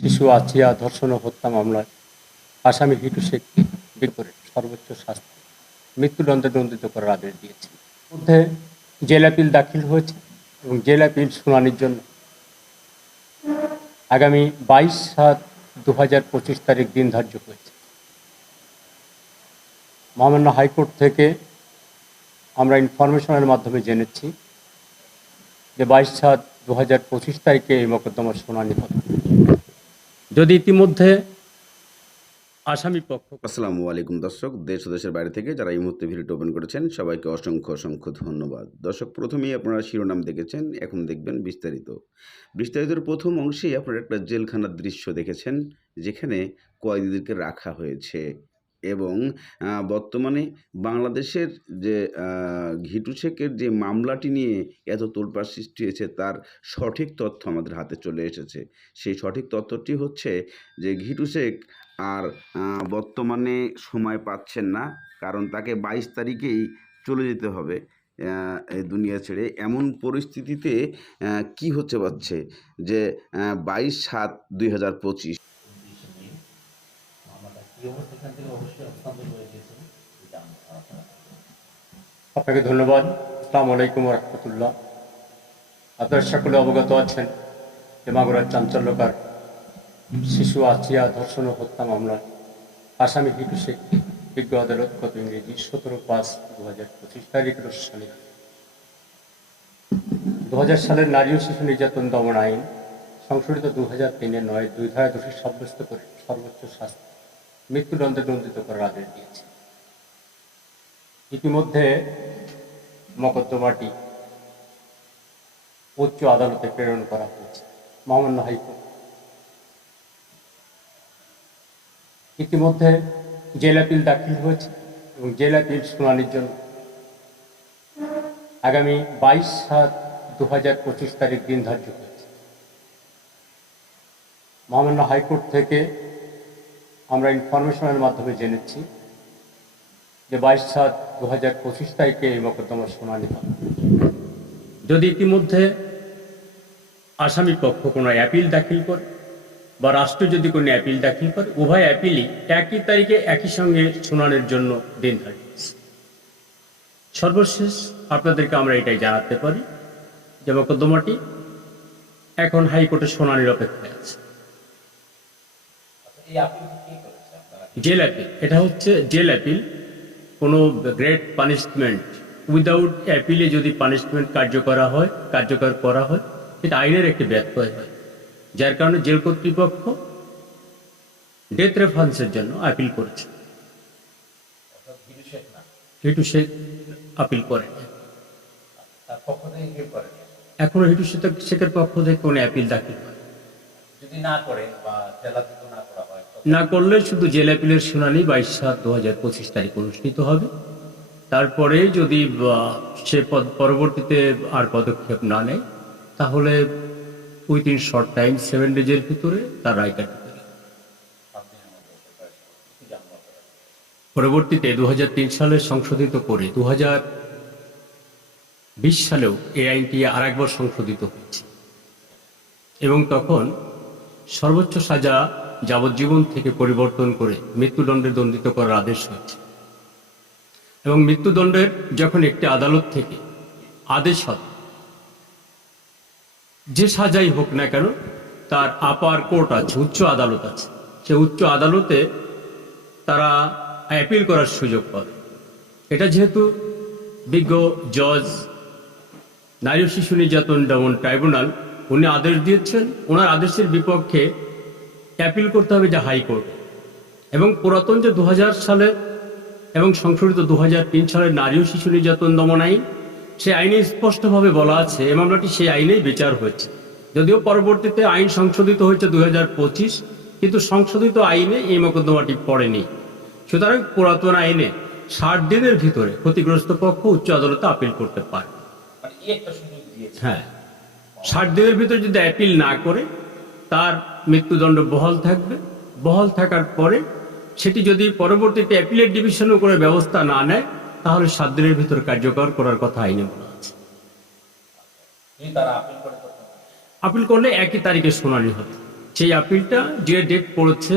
শিশু আছিয়া ধর্ষণ ও হত্যা মামলায় আসামি হিটু শেখকে বিপরীত সর্বোচ্চ শাস্তি মৃত্যুদণ্ডে দণ্ডিত করার আদেশ দিয়েছে। মধ্যে জেল আপিল দাখিল হয়েছে এবং জেল আপিল শুনানির জন্য আগামী 22/7/2025 তারিখ দিন ধার্য হয়েছে। মহামান্য হাইকোর্ট থেকে আমরা ইনফরমেশনের মাধ্যমে জেনেছি যে 22/7/2025 তারিখে এই মোকদ্দমার শুনানি হবে। যদি ইতিমধ্যে আসামি পক্ষ আসসালামু আলাইকুম দর্শক, দেশ ও দেশের বাইরে থেকে যারা এই মুহূর্তে ভিডিওটি ওপেন করেছেন সবাইকে অসংখ্য অসংখ্য ধন্যবাদ। দর্শক, প্রথমেই আপনারা শিরোনাম দেখেছেন, এখন দেখবেন বিস্তারিতর প্রথম অংশেই আপনারা একটা জেলখানার দৃশ্য দেখেছেন যেখানে কয়েদিদেরকে রাখা হয়েছে এবং বর্তমানে বাংলাদেশের যে ঘিটু শেখের যে মামলাটি নিয়ে এত তোলপাড় সৃষ্টি হয়েছে তার সঠিক তথ্য আমাদের হাতে চলে এসেছে। সেই সঠিক তথ্যটি হচ্ছে যে ঘিটু শেখ আর বর্তমানে সময় পাচ্ছেন না, কারণ তাকে 22 তারিখেই চলে যেতে হবে এই দুনিয়া ছেড়ে। এমন পরিস্থিতিতে কি হচ্ছে পাচ্ছে যে 22/7/2025 আপনাকে ধন্যবাদ। আসসালামু আলাইকুম ওয়া রাহমাতুল্লাহ। আপনারা সকলে অবগত আছেন যে মাগুরার চাঞ্চল্যকর শিশু আছিয়া ধর্ষণ ও হত্যা মামলায় আসামি হিটু শেখকে বিজ্ঞ আদালত গত ইংরেজি 17/5/2025 তারিখ রোজ শনিবার 2000 সালের নারী ও শিশু নির্যাতন দমন আইন সংশোধিত 2003-এর 9 ধারায় দোষী সাব্যস্ত করে সর্বোচ্চ শাস্তি মৃত্যুদণ্ডে দণ্ডিত করার আদেশ দিয়েছে। ইতিমধ্যে মোকদ্দমাটি উচ্চ আদালতে প্রেরণ করা হয়েছে। মহামান্য হাইকোর্ট ইতিমধ্যে জেল আপিল দাখিল হয়েছে এবং জেল আপিল শুনানির জন্য আগামী 22/7/2025 তারিখ দিন ধার্য হয়েছে। মহামান্য হাইকোর্ট থেকে আমরা ইনফরমেশনের মাধ্যমে জেনেছি যে 22/7/2025 তারিখে এই মোকদ্দমার শুনানি হবে। যদি ইতিমধ্যে আসামি পক্ষ কোনো অ্যাপিল দাখিল করে বা রাষ্ট্র যদি কোনো অ্যাপিল দাখিল করে, উভয় অ্যাপিলই একই তারিখে একই সঙ্গে শুনানির জন্য দিন ধার্য হয়েছে। সর্বশেষ আপনাদেরকে আমরা এটাই জানাতে পারি যে মোকদ্দমাটি এখন হাইকোর্টের শুনানির অপেক্ষায় আছে। জেল আপিল, এটা হচ্ছে জেল আপিল। কোনো গ্রেট পানিশমেন্ট উইদাউট অ্যাপিলে যদি পানিশমেন্ট কার্যকর করা হয় এটা আইনের একটি ব্যত্যয় হয়, যার কারণে জেল কর্তৃপক্ষ ডেথ রেফারেন্সের জন্য আপিল করেছে। হিটু শেখ আপিল করে, এখনো হিটু শেখের পক্ষ থেকে কোনো অ্যাপিল দাখিল হয় না করলে শুধু জেল আপিলের শুনানি 22/7/2025 তারিখ অনুষ্ঠিত হবে। তারপরে যদি সে পরবর্তীতে আর পদক্ষেপ না নেয় তাহলে উইথিন শর্ট টাইম 7 ডেজের ভিতরে তার রায় কার্যকরী। পরবর্তীতে 2003 সালে সংশোধিত করে 2020 সালেও এই আইনটি আর একবার সংশোধিত হয়েছে এবং তখন সর্বোচ্চ সাজা যাবজ্জীবন থেকে পরিবর্তন করে মৃত্যুদণ্ডে দণ্ডিত করার আদেশ হয়েছে। এবং মৃত্যুদণ্ডের যখন একটি আদালত থেকে আদেশ হয়, যে সাজাই হোক না কেন তার আপার কোর্ট আছে, উচ্চ আদালত আছে, সে উচ্চ আদালতে তারা অ্যাপিল করার সুযোগ পাবে। এটা যেহেতু বিজ্ঞ জজ নারী ও শিশু নির্যাতন দমন ট্রাইব্যুনাল উনি আদেশ দিয়েছেন, ওনার আদেশের বিপক্ষে অ্যাপিল করতে হবে যে হাইকোর্ট। এবং পুরাতন যে 2000 সালের এবং সংশোধিত 2003 সালের নারী ও শিশু নির্যাতন দমন আইন, সে আইনে স্পষ্টভাবে বলা আছে এই মামলাটি সেই আইনেই বিচার হয়েছে। যদিও পরবর্তীতে আইন সংশোধিত হয়েছে 2025, কিন্তু সংশোধিত আইনে এই মোকদ্দমাটি পড়েনি। সুতরাং পুরাতন আইনে 60 দিনের ভিতরে ক্ষতিগ্রস্ত পক্ষ উচ্চ আদালতে আপিল করতে পারে। হ্যাঁ, 60 দিনের ভিতরে যদি অ্যাপিল না করে তার মৃত্যুদণ্ড বহাল থাকবে। বহাল থাকার পরে সেটি যদি পরবর্তীতে অ্যাপিলেট ডিভিশনও করে ব্যবস্থা না নেয় তাহলে 7 দিনের ভিতর কার্যকর করার কথা আইনে বলা আছে। আপিল করলে একই তারিখে শুনানি হবে। সেই আপিলটা যে ডেট পড়েছে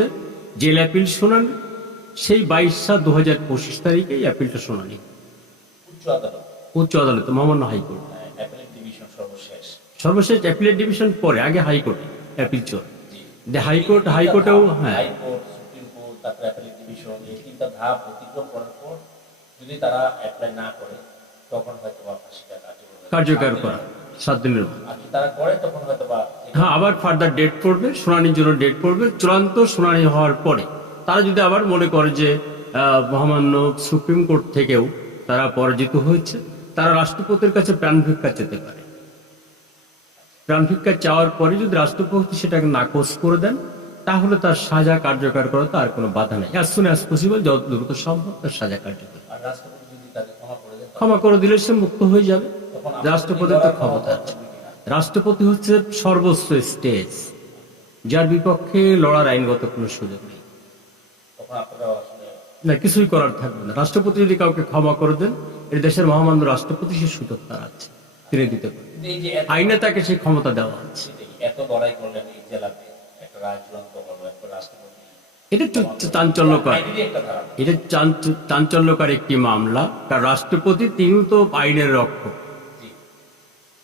জেল অ্যাপিল শুনানি, সেই 22/7/2025 তারিখে এই অ্যাপিলটা শুনানি উচ্চ আদালত, উচ্চ আদালতে, মহামান্য হাইকোর্ট। অ্যাপেলেট ডিভিশন সর্বশেষ। সর্বশেষ অ্যাপিলেট ডিভিশন পরে, আগে হাইকোর্টে অ্যাপিল চলে। জি। যে হাইকোর্টেও হ্যাঁ হাইকোর্ট, সুপ্রিম কোর্ট, তারপরে অ্যাপেলেট ডিভিশন, এই তিনটা ধাপ অতিক্রম করার পর যদি তারা অ্যাপ্লাই না করে তখন হয়তো বা ফাঁসিটা কার্যকর করা 7 দিনের মধ্যে। আর যদি তারা করে তখন হয়তো বা হ্যাঁ, আবার ফার্দার ডেট পড়বে, শুনানির জন্য ডেট পড়বে। চূড়ান্ত শুনানি হওয়ার পরে তারা যদি আবার মনে করে যে মহামান্য সুপ্রিম কোর্ট থেকেও তারা পরাজিত হয়েছে, তারা রাষ্ট্রপতির কাছে প্রাণ ভিক্ষা চেতে পারে। প্রাণ ভিক্ষা চাওয়ার পরে যদি রাষ্ট্রপতি সেটাকে নাকচ করে দেন, তাহলে তার সাজা কার্যকর করাতে আর কোনো বাধা নেই। অ্যাজ সুন অ্যাজ পসিবল, যত দ্রুত সম্ভব তার সাজা কার্যকর। আর রাষ্ট্রপতি যদি তাকে ক্ষমা করে দেন ক্ষমা করে দিলে সে মুক্ত হয়ে যাবে। তখন রাষ্ট্রপতির তো ক্ষমতা আছে। রাষ্ট্রপতি হচ্ছে সর্বোচ্চ স্টেজ, যার বিপক্ষে লড়ার আইনগত কোনো সুযোগ নেই। তখন আপনারা আসলে না, কিছুই করার থাকবে না। রাষ্ট্রপতি যদি কাউকে ক্ষমা করে দেন, এই দেশের মহামান্য রাষ্ট্রপতি সে সুযোগ তার আছে, তিনি দিতে পারেন। কিন্তু এই যে আইনে তাকে সেই ক্ষমতা দেওয়া আছে। এত লড়াই করলেন এই জেলাতে, একটা রায় চূড়ান্ত হলো, একটা রাষ্ট্রপতি, এটা একটু চাঞ্চল্যকর, আইনেরই একটা ধারা। এটা চাঞ্চল্যকর একটি মামলা। কারণ রাষ্ট্রপতি তিনি তো আইনের রক্ষক, জি।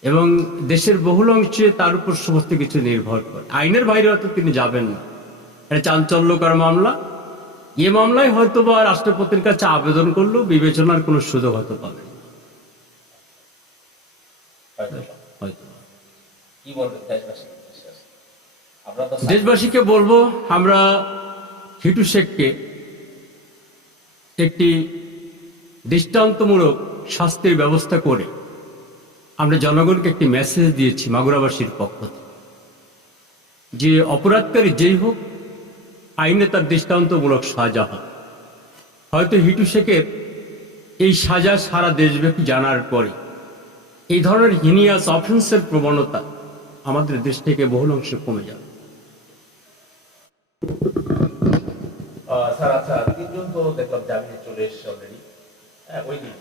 এবং দেশের বহুল অংশে তার উপর সমস্ত কিছু নির্ভর করে। আইনের বাইরে হয়তো তিনি যাবেন না। এটা চাঞ্চল্যকর মামলা। এ মামলায় হয়তো বা রাষ্ট্রপতির কাছে আবেদন করলেও বিবেচনার কোনো সুযোগ হতে পারে না। হয়তো কি বলবেন দেশবাসীর উদ্দেশ্যে? আমরা তো দেশবাসীকে বলবো, আমরা হিটু শেখকে একটি দৃষ্টান্তমূলক শাস্তির ব্যবস্থা করে আমরা জনগণকে একটি মেসেজ দিয়েছি মাগুরাবাসীর পক্ষ থেকে, যে অপরাধকারী যেই হোক, আইনে তার দৃষ্টান্তমূলক সাজা হয়। হয়তো হিটু শেখের এই সাজা সারা দেশব্যাপী জানার পরে এই ধরনের হিনিয়াস অফেন্সের প্রবণতা আমাদের দেশ থেকে বহুল অংশে কমে যাবে। স্যার, আচ্ছা, তিনজন তো দেখলাম জামিনে চলে এসেছে অলরেডি, ওই দিন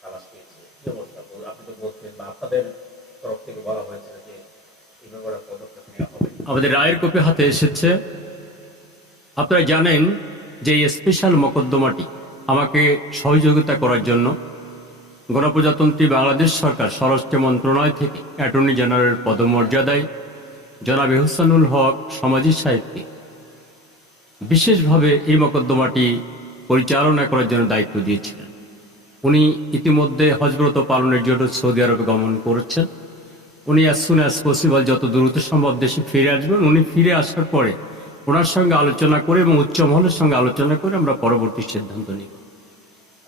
খালাস পেয়েছে। কি অবস্থা? আপনি তো বলছেন বা আপনাদের তরফ থেকে বলা হয়েছে যে এইভাবে একটা পদক্ষেপ নেওয়া হবে। আমাদের রায়ের কপি হাতে এসেছে। আপনারা জানেন যে এই স্পেশাল মোকদ্দমাটি আমাকে সহযোগিতা করার জন্য গণপ্রজাতন্ত্রী বাংলাদেশ সরকার স্বরাষ্ট্র মন্ত্রণালয় থেকে অ্যাটর্নি জেনারেল পদমর্যাদায় জনাব এহসানুল হক সমাজি সাহিত্যিক বিশেষভাবে এই মোকদ্দমাটি পরিচালনা করার জন্য দায়িত্ব দিয়েছিলেন। উনি ইতিমধ্যে হজব্রত পালনের জন্য সৌদি আরবে গমন করেছেন। উনি অ্যাজ সুন অ্যাজ পসিবল, যত দ্রুত সম্ভব দেশে ফিরে আসবেন। উনি ফিরে আসার পরে ওনার সঙ্গে আলোচনা করে এবং উচ্চ মহলের সঙ্গে আলোচনা করে আমরা পরবর্তী সিদ্ধান্ত নিব,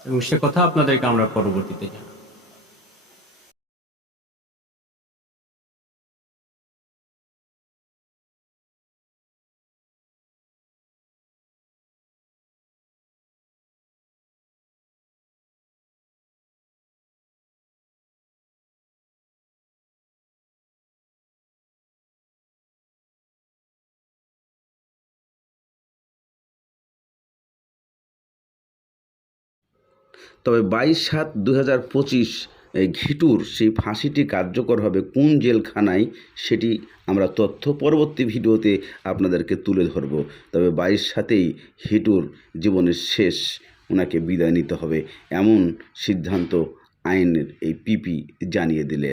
এবং সে কথা আপনাদেরকে আমরা পরবর্তীতে জানাব। তবে 22/7/2025 ঘিটুর সেই ফাঁসিটি কার্যকর হবে কোন জেলখানায়, সেটি আমরা তথ্য পরবর্তী ভিডিওতে আপনাদেরকে তুলে ধরব। তবে 22/7-এই হিটুর জীবনের শেষ, ওনাকে বিদায় নিতে হবে, এমন সিদ্ধান্ত আইনের এই পিপি জানিয়ে দিলে।